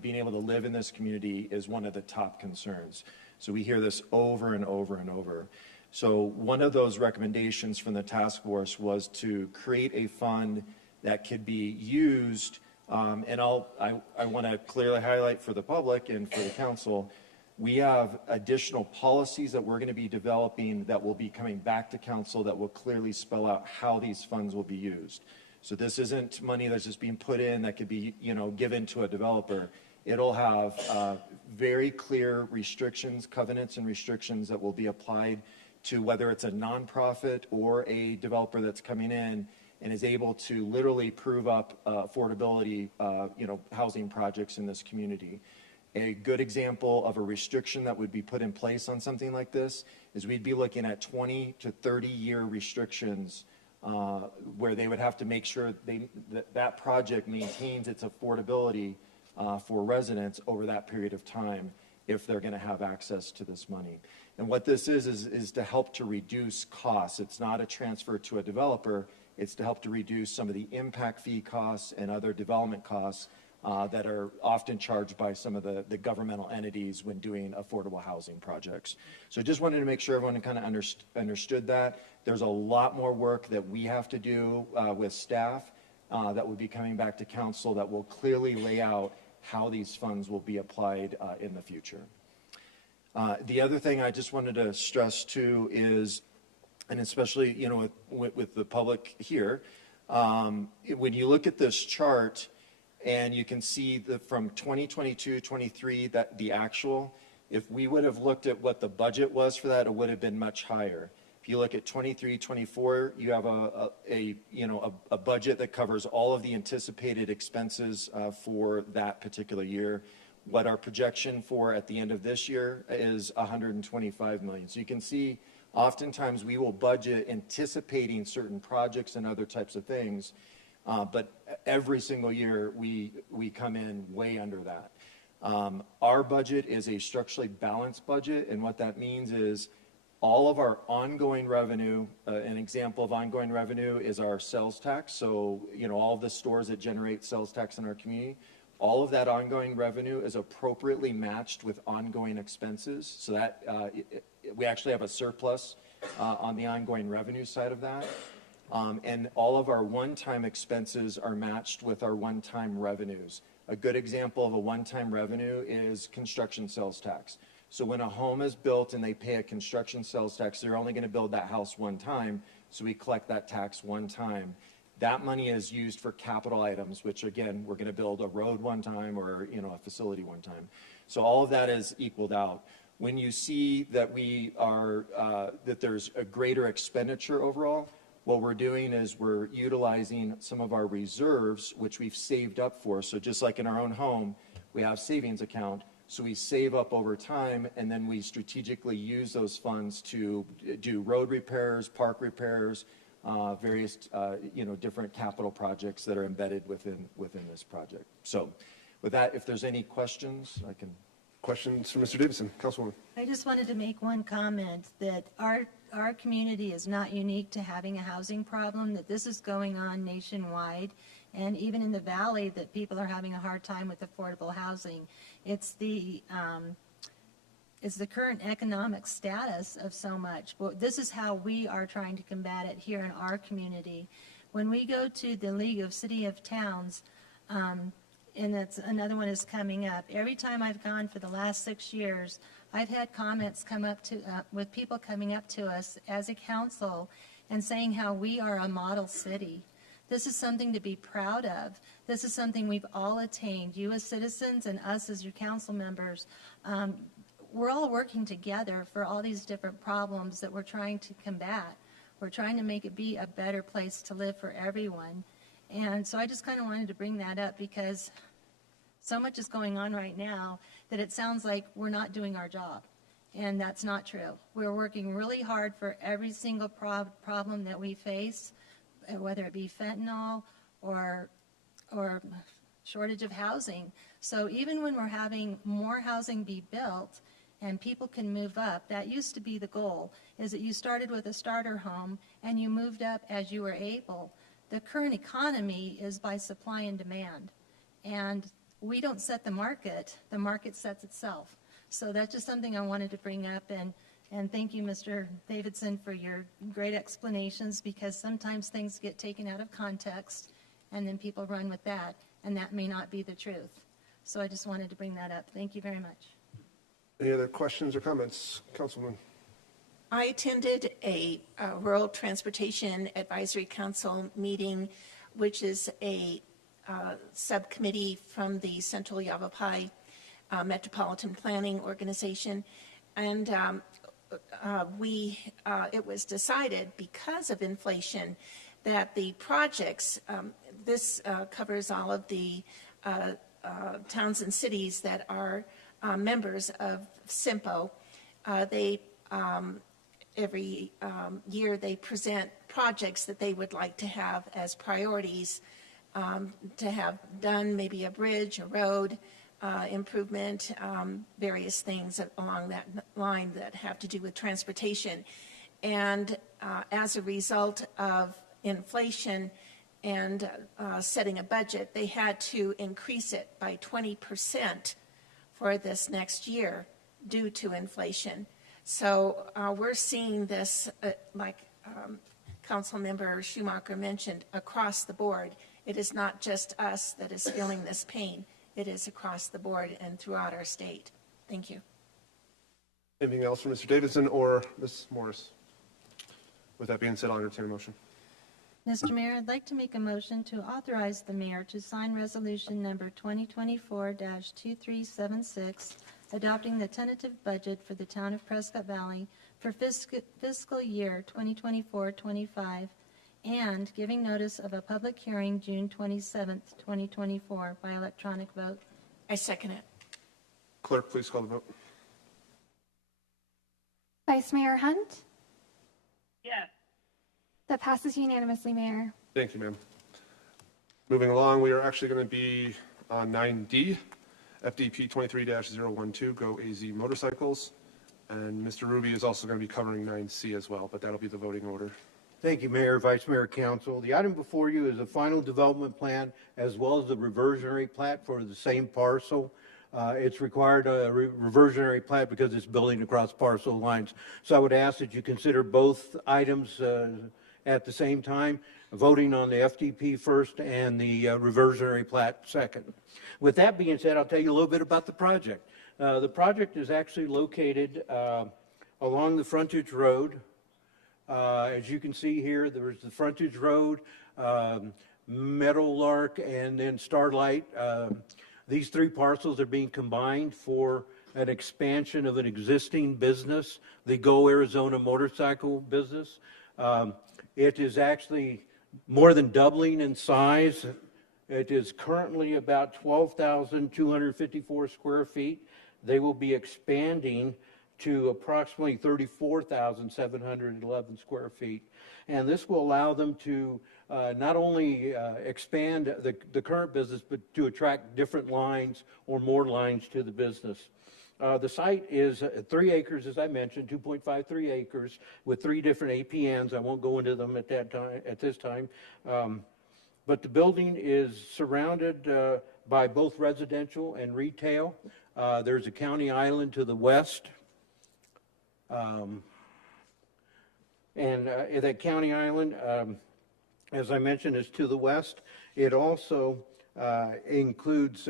being able to live in this community is one of the top concerns. So we hear this over and over and over. So one of those recommendations from the task force was to create a fund that could be used, and I want to clearly highlight for the public and for the council, we have additional policies that we're going to be developing that will be coming back to council that will clearly spell out how these funds will be used. So this isn't money that's just being put in that could be, given to a developer. It'll have very clear restrictions, covenants and restrictions that will be applied to whether it's a nonprofit or a developer that's coming in and is able to literally prove up affordability, housing projects in this community. A good example of a restriction that would be put in place on something like this is we'd be looking at 20 to 30-year restrictions where they would have to make sure that project maintains its affordability for residents over that period of time if they're going to have access to this money. And what this is to help to reduce costs. It's not a transfer to a developer. It's to help to reduce some of the impact fee costs and other development costs that are often charged by some of the governmental entities when doing affordable housing projects. So just wanted to make sure everyone kind of understood that. There's a lot more work that we have to do with staff that will be coming back to council that will clearly lay out how these funds will be applied in the future. The other thing I just wanted to stress too is, and especially with the public here, when you look at this chart, and you can see that from 2022, 23, that the actual, if we would have looked at what the budget was for that, it would have been much higher. If you look at 23, 24, you have a budget that covers all of the anticipated expenses for that particular year. What our projection for at the end of this year is $125 million. So you can see oftentimes we will budget anticipating certain projects and other types of things. But every single year, we come in way under that. Our budget is a structurally balanced budget, and what that means is all of our ongoing revenue, an example of ongoing revenue is our sales tax. So, all of the stores that generate sales tax in our community, all of that ongoing revenue is appropriately matched with ongoing expenses. So that we actually have a surplus on the ongoing revenue side of that. And all of our one-time expenses are matched with our one-time revenues. A good example of a one-time revenue is construction sales tax. So when a home is built and they pay a construction sales tax, they're only going to build that house one time, so we collect that tax one time. That money is used for capital items, which again, we're going to build a road one time or a facility one time. So all of that is equaled out. When you see that that there's a greater expenditure overall, what we're doing is we're utilizing some of our reserves, which we've saved up for. So just like in our own home, we have savings account. So we save up over time, and then we strategically use those funds to do road repairs, park repairs, various different capital projects that are embedded within this project. So With that, if there's any questions, I can. Questions for Mr. Davidson? Councilwoman. I just wanted to make one comment that our community is not unique to having a housing problem, that this is going on nationwide, and even in the valley that people are having a hard time with affordable housing. It's the current economic status of so much. Well, this is how we are trying to combat it here in our community. When we go to the League of City of Towns, and that's another one is coming up. Every time I've gone for the last 6 years, I've had comments come up to, with people coming up to us as a council and saying how we are a model city. This is something to be proud of. This is something we've all attained, you as citizens and us as your council members. We're all working together for all these different problems that we're trying to combat. We're trying to make it be a better place to live for everyone. And so I just kind of wanted to bring that up because so much is going on right now that it sounds like we're not doing our job. And that's not true. We're working really hard for every single problem that we face, whether it be fentanyl or shortage of housing. So even when we're having more housing be built and people can move up, that used to be the goal, is that you started with a starter home and you moved up as you were able. The current economy is by supply and demand. And we don't set the market sets itself. So that's just something I wanted to bring up, and thank you, Mr. Davidson, for your great explanations, because sometimes things get taken out of context and then people run with that, and that may not be the truth. So I just wanted to bring that up. Thank you very much. Any other questions or comments? Councilwoman. I attended a Rural Transportation Advisory Council meeting, which is a subcommittee from the Central Yavapai Metropolitan Planning Organization. And it was decided because of inflation that the projects, this covers all of the towns and cities that are members of SIMPO. Every year they present projects that they would like to have as priorities to have done, maybe a bridge, a road, improvement, various things along that line that have to do with transportation. And as a result of inflation and setting a budget, they had to increase it by 20% for this next year due to inflation. So we're seeing this, like Councilmember Schumacher mentioned, across the board. It is not just us that is feeling this pain. It is across the board and throughout our state. Thank you. Anything else from Mr. Davidson or Ms. Morris? With that being said, I'll entertain a motion. Mr. Mayor, I'd like to make a motion to authorize the mayor to sign resolution number 2024-2376, adopting the tentative budget for the town of Prescott Valley for fiscal year 2024-25, and giving notice of a public hearing June 27th, 2024 by electronic vote. I second it. Clerk, please call the vote. Vice Mayor Hunt? Yes. That passes unanimously, Mayor. Thank you, ma'am. Moving along, we are actually going to be on 9D, FDP 23-012, Go AZ Motorcycles. And Mr. Ruby is also going to be covering 9C as well, but that'll be the voting order. Thank you, Mayor, Vice Mayor, Council. The item before you is a final development plan as well as the reversionary plat for the same parcel. It's required a reversionary plat because it's building across parcel lines. So I would ask that you consider both items at the same time, voting on the FDP first and the reversionary plat second. With that being said, I'll tell you a little bit about the project. The project is actually located along the frontage road. As you can see here, there's the frontage road, Meadowlark, and then Starlight. These three parcels are being combined for an expansion of an existing business, the Go Arizona motorcycle business. It is actually more than doubling in size. It is currently about 12,254 square feet. They will be expanding to approximately 34,711 square feet. And this will allow them to not only expand the current business, but to attract different lines or more lines to the business. The site is 3 acres, as I mentioned, 2.53 acres with 3 different APNs. I won't go into them at this time. But the building is surrounded by both residential and retail. There's a county island to the west. And that county island, as I mentioned, is to the west. It also includes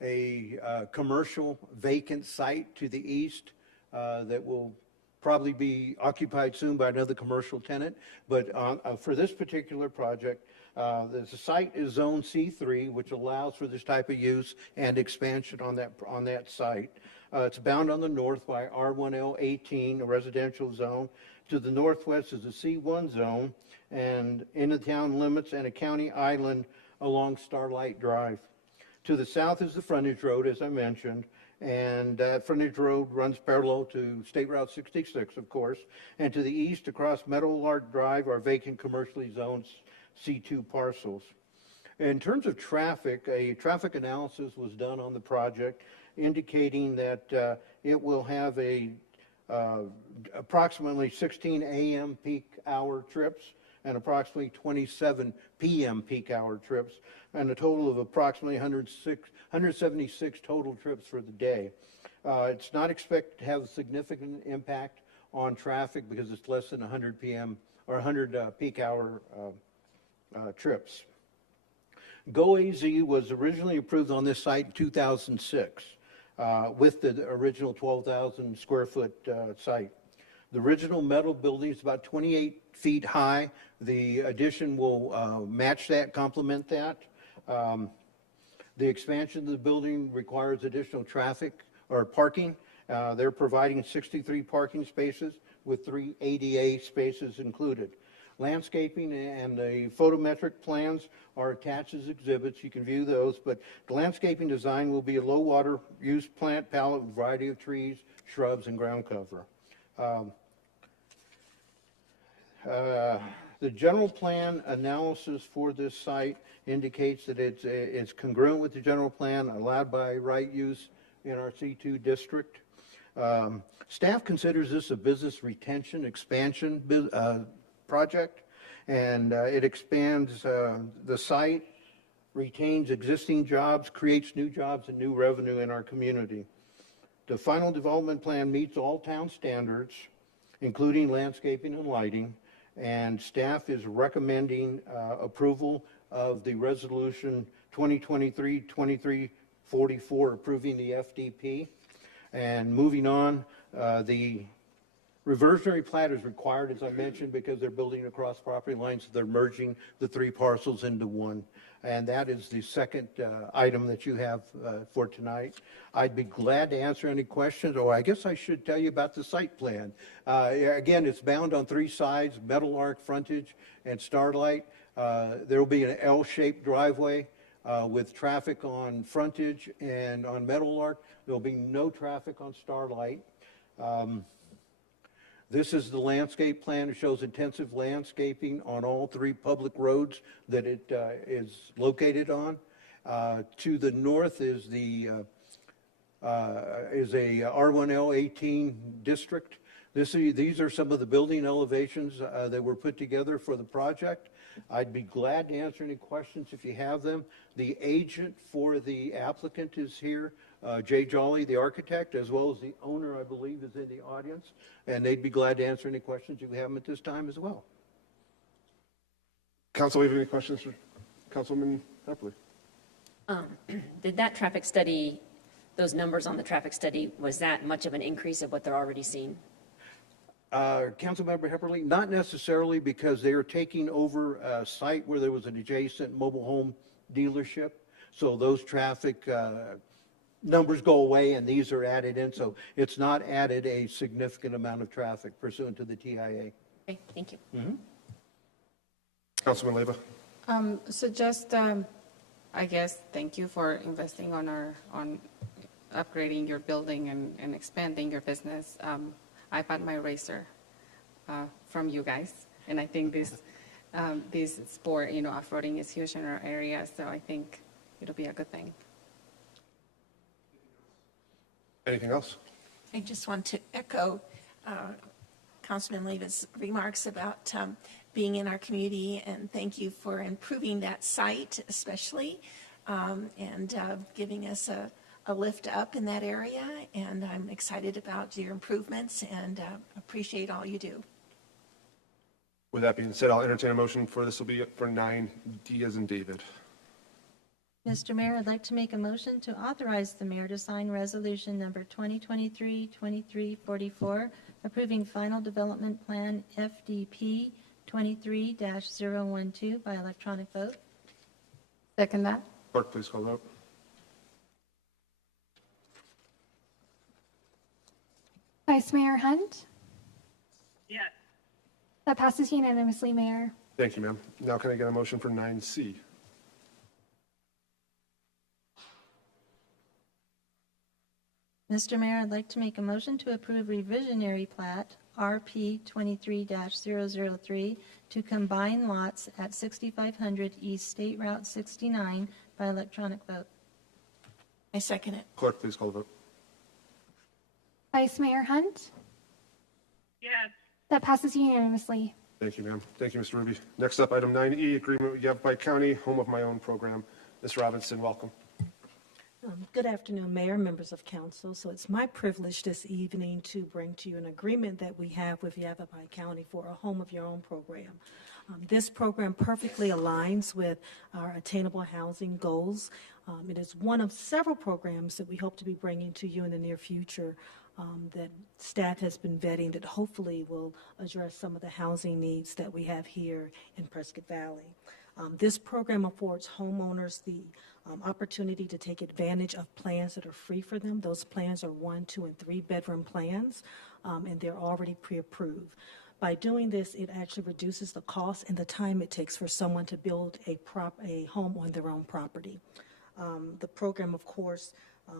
a commercial vacant site to the east that will probably be occupied soon by another commercial tenant. But for this particular project, the site is Zone C3, which allows for this type of use and expansion on that site. It's bound on the north by R1L18, a residential zone. To the northwest is a C1 zone, and in the town limits and a county island along Starlight Drive. To the south is the frontage road, as I mentioned, and that frontage road runs parallel to State Route 66, of course. And to the east, across Meadowlark Drive, are vacant commercially zoned C2 parcels. In terms of traffic, a traffic analysis was done on the project, indicating that it will have approximately 16 a.m. peak hour trips and approximately 27 p.m. peak hour trips, and a total of approximately 176 total trips for the day. It's not expected to have a significant impact on traffic because it's less than 100 p.m. or 100 peak hour trips. GoAZ was originally approved on this site in 2006 with the original 12,000 square foot site. The original metal building is about 28 feet high. The addition will match that, complement that. The expansion of the building requires additional traffic or parking. They're providing 63 parking spaces with 3 ADA spaces included. Landscaping and the photometric plans are attached as exhibits. You can view those, but the landscaping design will be a low water use plant palette with a variety of trees, shrubs, and ground cover. The general plan analysis for this site indicates that it's congruent with the general plan, allowed by right use in our C2 district. Staff considers this a business retention expansion project, and it expands the site, retains existing jobs, creates new jobs and new revenue in our community. The final development plan meets all town standards, including landscaping and lighting, and staff is recommending approval of the resolution 2023-2344 approving the FDP. And moving on, the reversionary plat is required, as I mentioned, because they're building across property lines, so they're merging the 3 parcels into one. And that is the second item that you have for tonight. I'd be glad to answer any questions, or I guess I should tell you about the site plan. Again, it's bound on 3 sides, Meadowlark, frontage, and Starlight. There will be an L-shaped driveway with traffic on frontage, and on Meadowlark, there will be no traffic on Starlight. This is the landscape plan. It shows intensive landscaping on all 3 public roads that it is located on. To the north is a R1L18 district. These are some of the building elevations that were put together for the project. I'd be glad to answer any questions if you have them. The agent for the applicant is here, Jay Jolly, the architect, as well as the owner, I believe, is in the audience, and they'd be glad to answer any questions if you have them at this time as well. Council, we have any questions for Councilman Epperly? Did that traffic study, those numbers on the traffic study, was that much of an increase of what they're already seeing? Councilmember Hepperly, not necessarily, because they are taking over a site where there was an adjacent mobile home dealership. So those traffic numbers go away and these are added in. So it's not added a significant amount of traffic pursuant to the TIA. Okay, thank you. Mm-hmm. Councilman Leyva. So just, I guess, thank you for investing on upgrading your building and expanding your business. I bought my razor from you guys, and I think this sport, off-roading is huge in our area, so I think it'll be a good thing. Anything else? I just want to echo Councilman Leva's remarks about being in our community, and thank you for improving that site especially, and giving us a lift up in that area. And I'm excited about your improvements and appreciate all you do. With that being said, I'll entertain a motion for this will be for 9D as in David. Mr. Mayor, I'd like to make a motion to authorize the mayor to sign resolution number 2023-2344, approving final development plan FDP 23-012 by electronic vote. Second that. Clerk, please call the vote. Vice Mayor Hunt? Yes. That passes unanimously, Mayor. Thank you, ma'am. Now can I get a motion for 9C? Mr. Mayor, I'd like to make a motion to approve revisionary plat RP 23-003 to combine lots at 6500 East State Route 69 by electronic vote. I second it. Clerk, please call the vote. Vice Mayor Hunt? Yes. That passes unanimously. Thank you, ma'am. Thank you, Mr. Ruby. Next up, item 9E, agreement with Yavapai County, Home of My Own program. Ms. Robinson, welcome. Good afternoon, Mayor, members of council. So it's my privilege this evening to bring to you an agreement that we have with Yavapai County for a Home of Your Own program. This program perfectly aligns with our attainable housing goals. It is one of several programs that we hope to be bringing to you in the near future that staff has been vetting that hopefully will address some of the housing needs that we have here in Prescott Valley. This program affords homeowners the opportunity to take advantage of plans that are free for them. Those plans are 1, 2, and 3 bedroom plans, and they're already pre-approved. By doing this, it actually reduces the cost and the time it takes for someone to build a home on their own property. The program, of course,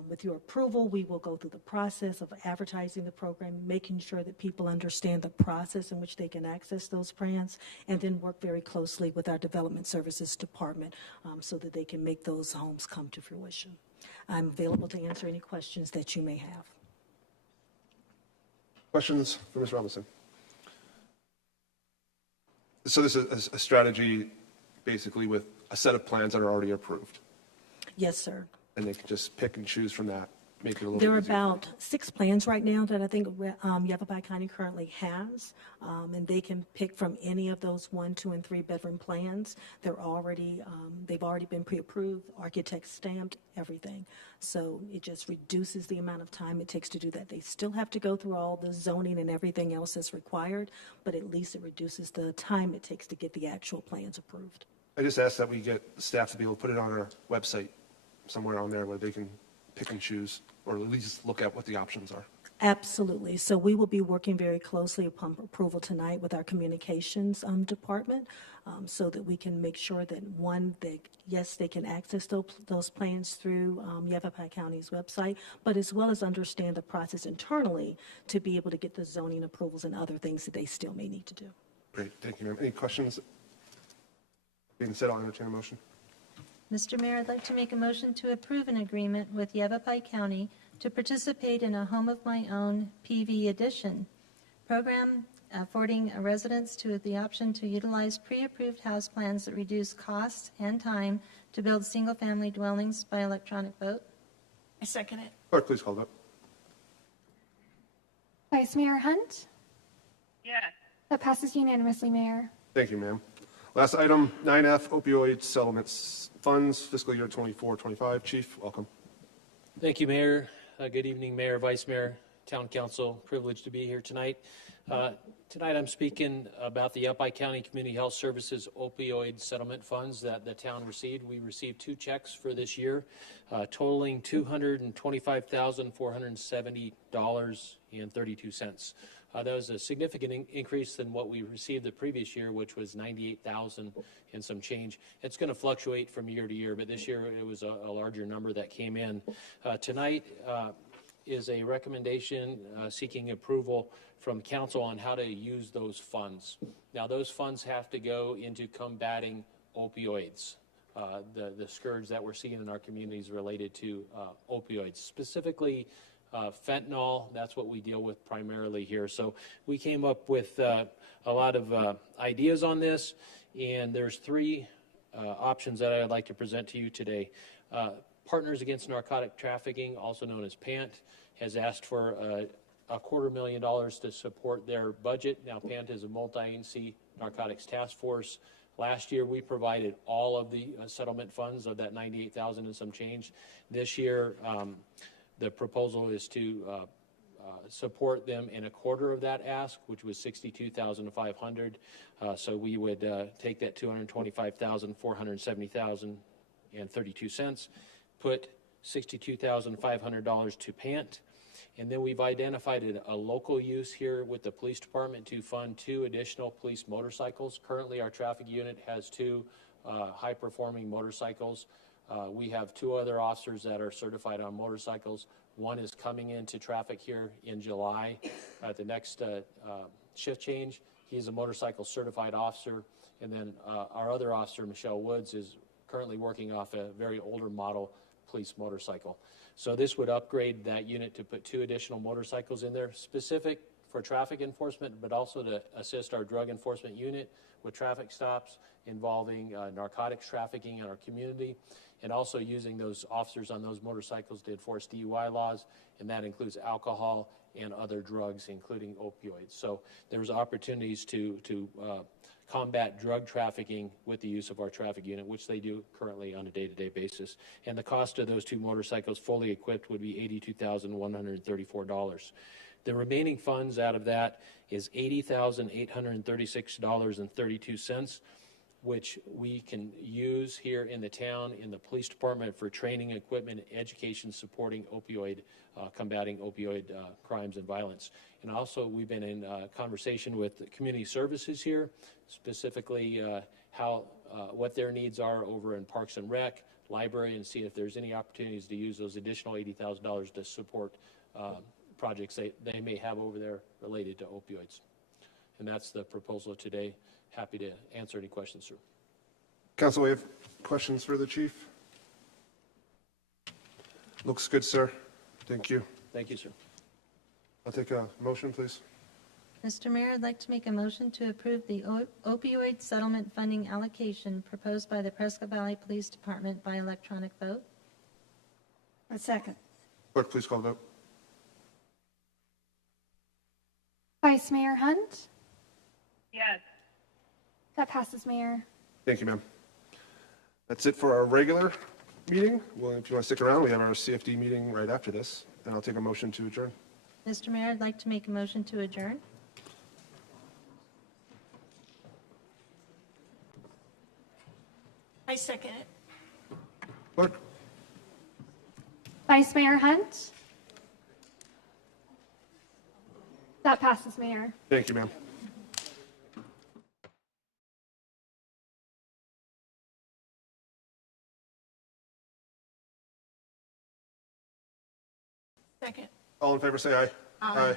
with your approval, we will go through the process of advertising the program, making sure that people understand the process in which they can access those plans, and then work very closely with our Development Services Department so that they can make those homes come to fruition. I'm available to answer any questions that you may have. Questions for Ms. Robinson? So this is a strategy basically with a set of plans that are already approved. Yes, sir. And they can just pick and choose from that, make it a little There are easier. about 6 plans right now that I think Yavapai County currently has, and they can pick from any of those 1, 2, and 3 bedroom plans. They've already been pre-approved, architect stamped, everything. So it just reduces the amount of time it takes to do that. They still have to go through all the zoning and everything else that's required, but at least it reduces the time it takes to get the actual plans approved. I just ask that we get staff to be able to put it on our website somewhere on there where they can pick and choose, or at least look at what the options are. Absolutely. So we will be working very closely upon approval tonight with our communications department so that we can make sure that, one, yes, they can access those plans through Yavapai County's website, but as well as understand the process internally to be able to get the zoning approvals and other things that they still may need to do. Great, thank you, ma'am. Any questions? Being said, I'll entertain a motion. Mr. Mayor, I'd like to make a motion to approve an agreement with Yavapai County to participate in a Home of My Own PV Edition program, affording residents the option to utilize pre-approved house plans that reduce costs and time to build single-family dwellings by electronic vote. I second it. Clerk, please call the vote. Vice Mayor Hunt? Yes. That passes unanimously, Mayor. Thank you, ma'am. Last item, 9F, opioid settlements funds, fiscal year 24-25. Chief, welcome. Thank you, Mayor. Good evening, Mayor, Vice Mayor, Town Council. Privileged to be here tonight. Tonight I'm speaking about the Yavapai County Community Health Services opioid settlement funds that the town received. We received 2 checks for this year, totaling $225,470.32. That was a significant increase than what we received the previous year, which was $98,000 and some change. It's going to fluctuate from year to year, but this year it was a larger number that came in. Tonight is a recommendation seeking approval from council on how to use those funds. Now, those funds have to go into combating opioids, the scourge that we're seeing in our communities related to opioids, specifically fentanyl. That's what we deal with primarily here. So we came up with a lot of ideas on this, and there's three options that I'd like to present to you today. Partners Against Narcotic Trafficking, also known as PANT, has asked for $250,000 to support their budget. Now, PANT is a multi-agency narcotics task force. Last year, we provided all of the settlement funds of that $98,000 and some change. This year, the proposal is to support them in a quarter of that ask, which was $62,500. So we would take that $225,470,32, put $62,500 to PANT, and then we've identified a local use here with the police department to fund 2 additional police motorcycles. Currently, our traffic unit has 2 high-performing motorcycles. We have 2 other officers that are certified on motorcycles. One is coming into traffic here in July at the next shift change. He's a motorcycle certified officer. And then our other officer, Michelle Woods, is currently working off a very older model police motorcycle. So this would upgrade that unit to put 2 additional motorcycles in there, specific for traffic enforcement, but also to assist our drug enforcement unit with traffic stops involving narcotics trafficking in our community, and also using those officers on those motorcycles to enforce DUI laws, and that includes alcohol and other drugs, including opioids. So there's opportunities to combat drug trafficking with the use of our traffic unit, which they do currently on a day-to-day basis. And the cost of those 2 motorcycles fully equipped would be $82,134. The remaining funds out of that is $80,836.32, which we can use here in the town, in the police department, for training, equipment, education, supporting combating opioid crimes and violence. And also, we've been in conversation with community services here, specifically what their needs are over in Parks and Rec, library, and see if there's any opportunities to use those additional $80,000 to support projects they may have over there related to opioids. And that's the proposal today. Happy to answer any questions, sir. Council, we have questions for the chief? Looks good, sir. Thank you. Thank you, sir. I'll take a motion, please. Mr. Mayor, I'd like to make a motion to approve the opioid settlement funding allocation proposed by the Prescott Valley Police Department by electronic vote. A second. Clerk, please call the vote. Vice Mayor Hunt? Yes. That passes, Mayor. Thank you, ma'am. That's it for our regular meeting. Well, if you want to stick around, we have our CFD meeting right after this, and I'll take a motion to adjourn. Mr. Mayor, I'd like to make a motion to adjourn. I second it. Clerk? Vice Mayor Hunt? That passes, Mayor. Thank you, ma'am. Second. All in favor, say aye. Aye.